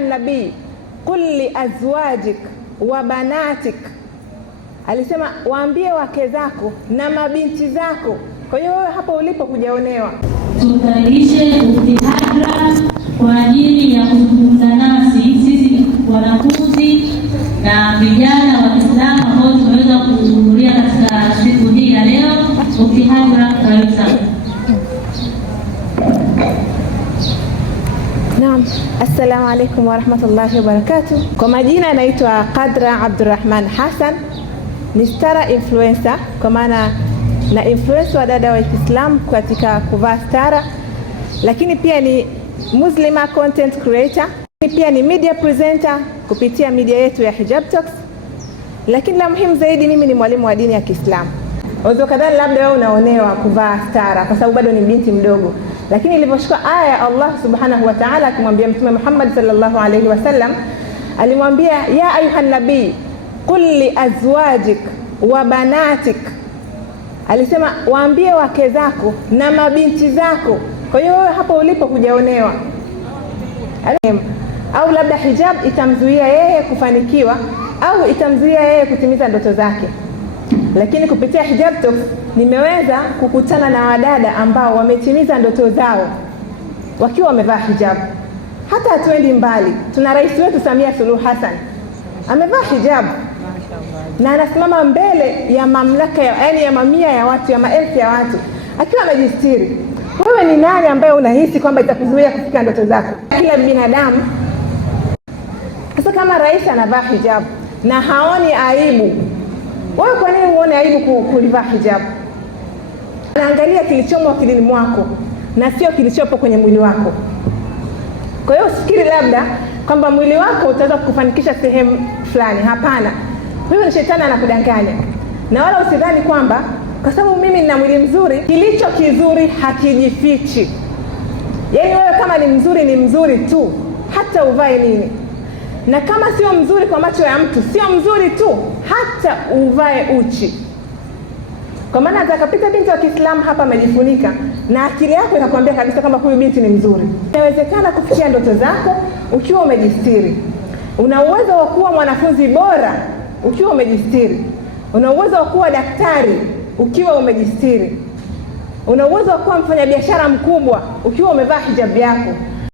ayuha nabii qul li azwajik wa banatik, alisema waambie wake zako na mabinti zako. Kwa hiyo wewe hapo ulipo hujaonewa. Tukaribishe Mufti Hajra kwa ajili ya kuzungumza nasi sisi wanafunzi na vijana wa Kiislamu ambao tumeweza kuhudhuria katika siku hii ya leo. Mufti Hajra, karibu sana. Naam, assalamu alaikum wa rahmatullahi wa barakatuh. Kwa majina naitwa Qadra Abdurrahman Hassan, ni stara influencer, kwa maana na influencer wa dada wa Kiislamu katika kuvaa stara, lakini pia ni Muslima content creator, pia ni media presenter kupitia media yetu ya Hijab Talks. Lakini la muhimu zaidi, mimi ni mwalimu wa dini ya Kiislamu. Wazo kadhaa labda wewe unaonewa kuvaa stara kwa sababu bado ni binti mdogo, lakini iliposhuka aya ya Allah subhanahu wa ta'ala akimwambia Mtume Muhammad sallallahu alayhi wasallam, alimwambia ya ayuha nabii qul li azwajik wa banatik, alisema waambie wake zako na mabinti zako. Kwa hiyo wewe hapo ulipo hujaonewa. Au labda hijab itamzuia yeye kufanikiwa au itamzuia yeye kutimiza ndoto zake, lakini kupitia Hijab Talks nimeweza kukutana na wadada ambao wametimiza ndoto zao wakiwa wamevaa hijab. Hata hatuendi mbali, tuna rais wetu Samia Suluhu Hassan amevaa hijab na anasimama mbele ya mamlaka ya mamia ya watu, ya maelfu ya watu, akiwa amejistiri. Wewe ni nani ambaye unahisi kwamba itakuzuia kufika ndoto zako? Kila binadamu. Sasa kama rais anavaa hijab na haoni aibu, wewe kwa nini uone aibu kulivaa hijab? Anaangalia kilichomo akilini mwako na sio kilichopo kwenye mwili wako. Kwa hiyo usikiri labda kwamba mwili wako utaweza kukufanikisha sehemu fulani. Hapana, wewe ni shetani anakudanganya. Na wala usidhani kwamba kwa sababu mimi nina mwili mzuri, kilicho kizuri hakijifichi. Yaani wewe kama ni mzuri ni mzuri tu, hata uvae nini. Na kama sio mzuri kwa macho ya mtu, sio mzuri tu, hata uvae uchi. Kwa maana atakapita binti wa Kiislamu hapa amejifunika, na akili yako inakwambia kabisa kama huyu binti ni mzuri. Inawezekana kufikia ndoto zako ukiwa umejistiri. Una uwezo wa kuwa mwanafunzi bora ukiwa umejistiri. Una uwezo wa kuwa daktari ukiwa umejistiri. Una uwezo wa kuwa mfanyabiashara mkubwa ukiwa umevaa hijab yako.